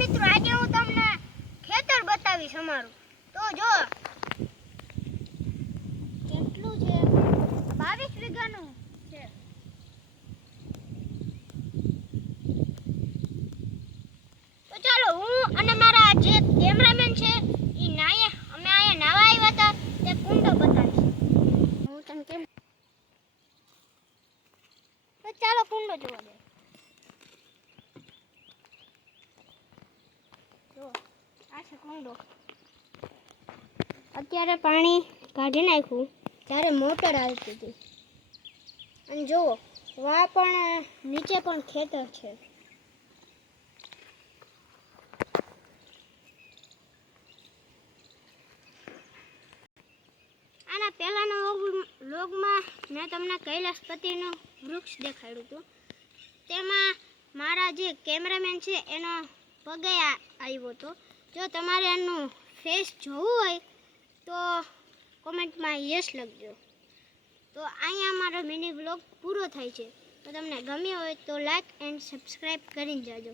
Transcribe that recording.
મિત્રો આજે હું તમને ખેતર બતાવીશ અમારું. તો જો કેટલું છે, 22 વીઘાનું છે. તો ચાલો હું અને મારા જે કેમેરામેન છે એ અમે અહીંયા નાવા આવ્યા હતા તે કુંડો બતાવીશ. હું તમને કેમ તો ચાલો કુંડો જોવા દે. જો આ છે કુંડો. અત્યારે પાણી કાઢી નાખ્યું ત્યારે મોટર આવતી હતી. અને જુઓ વા પણ નીચે પણ ખેતર છે. આના પહેલાના વ્લોગમાં મેં તમને કૈલાસપતિનું વૃક્ષ દેખાડ્યું હતું. તેમાં મારા જે કેમેરામેન છે એનો પગે આવ્યો હતો. જો તમારે એનું ફેસ જોવું હોય તો કોમેન્ટમાં યસ લખજો. તો અહીંયા અમારો મિની વ્લોગ પૂરો થાય છે. તો તમને ગમ્યો હોય તો લાઈક એન્ડ સબસ્ક્રાઈબ કરીને જાજો.